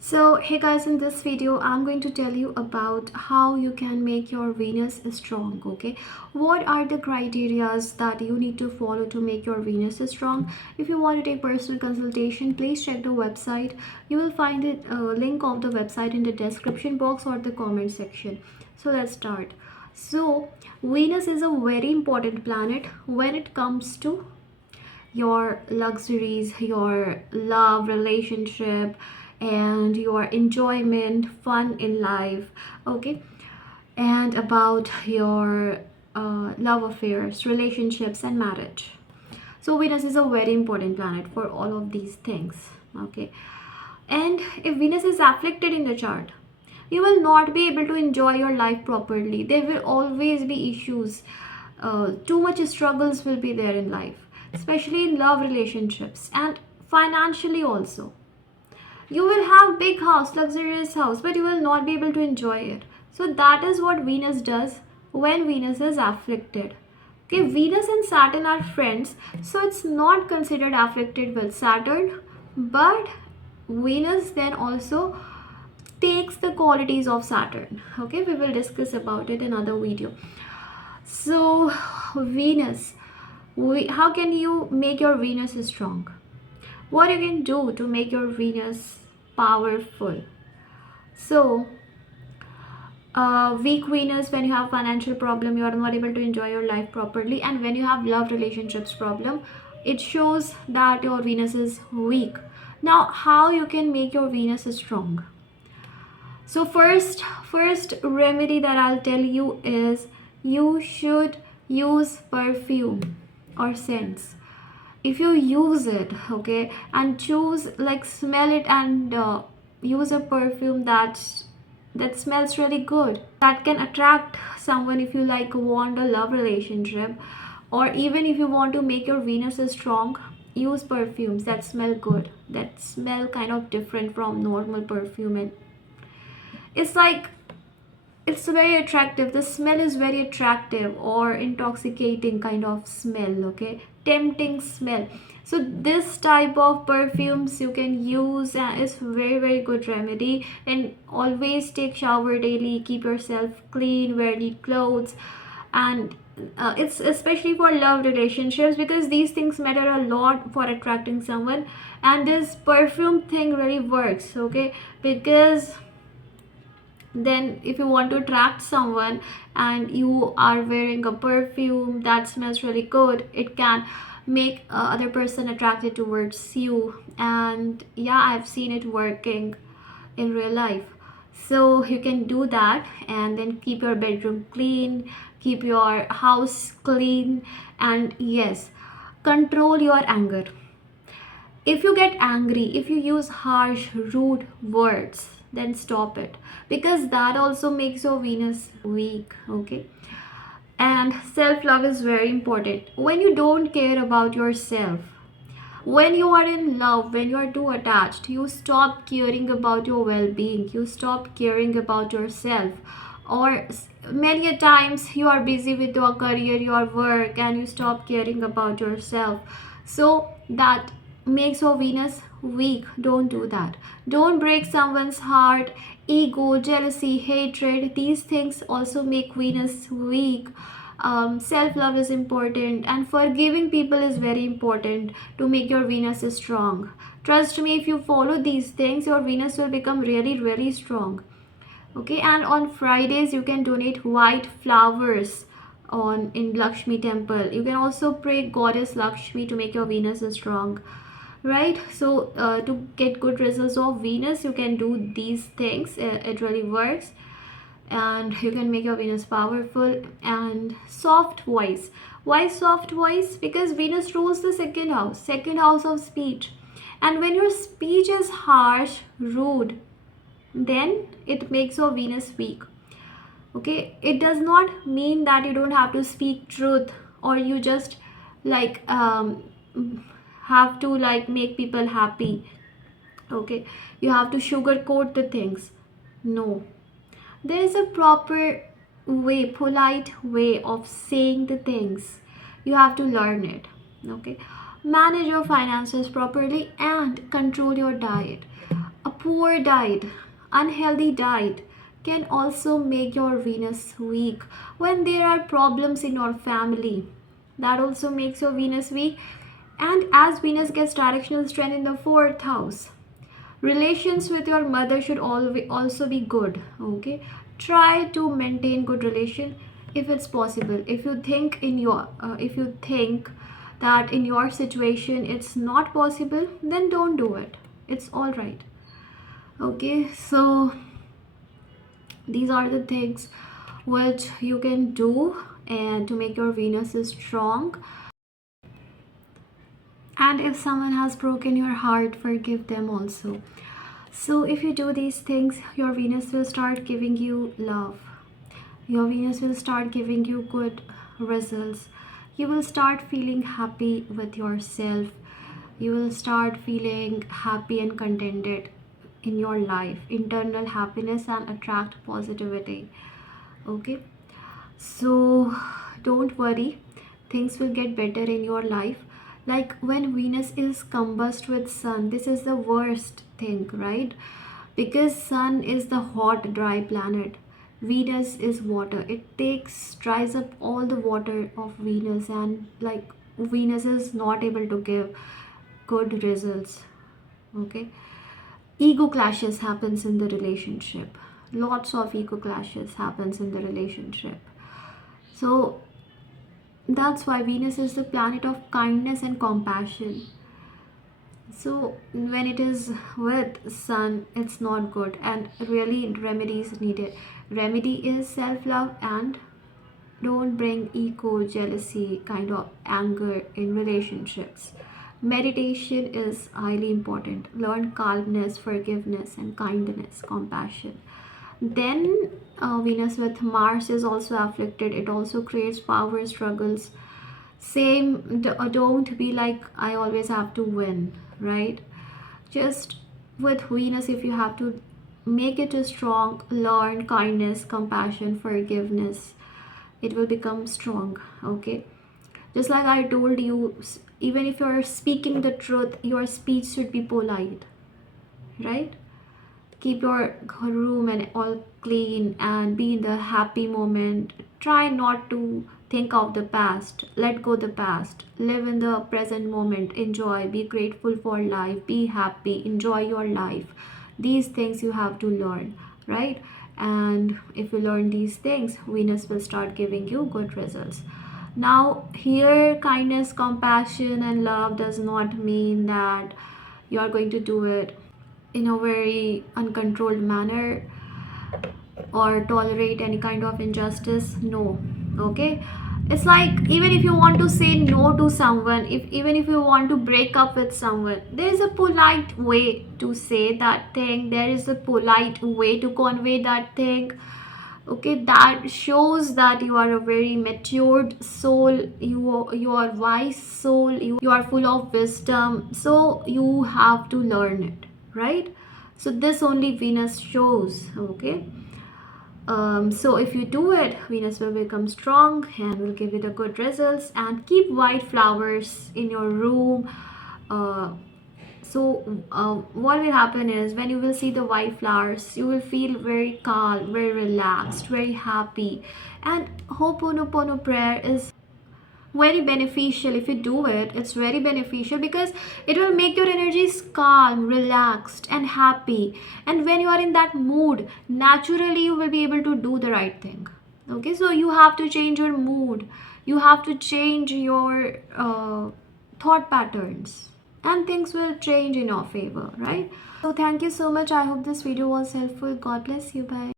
So hey guys, in this video I'm going to tell you about how you can make your Venus strong. Okay, what are the criterias that you need to follow to make your Venus strong? If you want to take personal consultation, please check the website. You will find it link of the website in the description box or the comment section. So let's start. So Venus is a very important planet when it comes to your luxuries, your love, relationship, and your enjoyment, fun in life. Okay, and about your love affairs, relationships, and marriage. So Venus is a very important planet for all of these things. Okay, and if Venus is afflicted in the chart, you will not be able to enjoy your life properly. There will always be issues. Too much struggles will be there in life, especially in love relationships and financially also. You will have big house, luxurious house, but you will not be able to enjoy it. So that is what Venus does when Venus is afflicted. Okay, Venus and Saturn are friends, so it's not considered afflicted with Saturn, but Venus then also takes the qualities of Saturn. Okay, we will discuss about it in another video. So Venus, how can you make your Venus strong? What you can do to make your Venus powerful? So weak Venus, when you have financial problem, you are not able to enjoy your life properly, and when you have love relationships problem, it shows that your Venus is weak. Now how you can make your Venus strong? So first remedy that I'll tell you is you should use perfume or scents. If you use it, okay, and choose like smell it and use a perfume that smells really good, that can attract someone. If you like want a love relationship, or even if you want to make your Venus strong, use perfumes that smell good, that smell kind of different from normal perfume, and it's like it's very attractive. The smell is very attractive or intoxicating kind of smell. Okay, tempting smell. So this type of perfumes you can use, and it's very good remedy. And always take shower daily, keep yourself clean, wear neat clothes, and it's especially for love relationships, because these things matter a lot for attracting someone, and this perfume thing really works. Okay, because then if you want to attract someone and you are wearing a perfume that smells really good, it can make other person attracted towards you. And yeah, I've seen it working in real life. So you can do that, and then keep your bedroom clean, keep your house clean, and yes, control your anger. If you get angry, if you use harsh, rude words, then stop it, because that also makes your Venus weak. Okay, and self love is very important. When you don't care about yourself, when you are in love, when you are too attached, you stop caring about your well-being, you stop caring about yourself. Or many a times you are busy with your career, your work, and you stop caring about yourself, so that makes your Venus weak. Don't do that. Don't break someone's heart. Ego, jealousy, hatred, these things also make Venus weak. Self-love is important, and forgiving people is very important to make your Venus strong. Trust me, if you follow these things, your Venus will become really strong. Okay, and on Fridays you can donate white flowers on in Lakshmi temple. You can also pray goddess Lakshmi to make your Venus strong, right? So to get good results of Venus, you can do these things. It really works, and you can make your Venus powerful. And soft voice. Why soft voice? Because Venus rules the second house of speech, and when your speech is harsh, rude, then it makes your Venus weak. Okay, it does not mean that you don't have to speak truth, or you just like have to like make people happy. Okay, you have to sugarcoat the things. No, there is a proper way, polite way of saying the things. You have to learn it. Okay, manage your finances properly and control your diet. A poor diet, unhealthy diet can also make your Venus weak. When there are problems in your family, that also makes your Venus weak. And as Venus gets directional strength in the fourth house, relations with your mother should always also be good. Okay, try to maintain good relation if it's possible. If you think that in your situation it's not possible, then don't do it. It's all right. Okay, so these are the things which you can do and to make your Venus strong. And if someone has broken your heart, forgive them also. So if you do these things, your Venus will start giving you love. Your Venus will start giving you good results. You will start feeling happy with yourself. You will start feeling happy and contented in your life. Internal happiness and attract positivity. Okay, so don't worry, things will get better in your life. Like when Venus is combust with Sun, this is the worst thing, right? Because Sun is the hot, dry planet. Venus is water. It takes dries up all the water of Venus, and like Venus is not able to give good results. Okay, ego clashes happens in the relationship. Lots of ego clashes happens in the relationship. So that's why Venus is the planet of kindness and compassion. So when it is with Sun, it's not good, and really remedies needed. Remedy is self-love, and don't bring ego, jealousy, kind of anger in relationships. Meditation is highly important. Learn calmness, forgiveness, and kindness, compassion. Then Venus with Mars is also afflicted. It also creates power struggles. Same, don't be like I always have to win, right? Just with Venus, if you have to make it a strong, learn kindness, compassion, forgiveness, it will become strong. Okay, just like I told you, even if you're speaking the truth, your speech should be polite, right? Keep your room and all clean and be in the happy moment. Try not to think of the past. Let go the past. Live in the present moment. Enjoy. Be grateful for life. Be happy. Enjoy your life. These things you have to learn, right? And if you learn these things, Venus will start giving you good results. Now here, kindness, compassion and love does not mean that you are going to do it in a very uncontrolled manner or tolerate any kind of injustice. No. Okay, it's like even if you want to say no to someone, if even if you want to break up with someone, there is a polite way to say that thing. There is a polite way to convey that thing. Okay, that shows that you are a very matured soul. You are wise soul. You are full of wisdom, so you have to learn it, right? So this only Venus shows. Okay, so if you do it, Venus will become strong and will give you the good results. And keep white flowers in your room. What will happen is when you will see the white flowers, you will feel very calm, very relaxed, very happy. And Ho'oponopono prayer is very beneficial. If you do it, it's very beneficial because it will make your energies calm, relaxed and happy. And when you are in that mood, naturally you will be able to do the right thing. Okay, so you have to change your mood. You have to change your thought patterns, and things will change in your favor, right? So thank you so much. I hope this video was helpful. God bless you. Bye.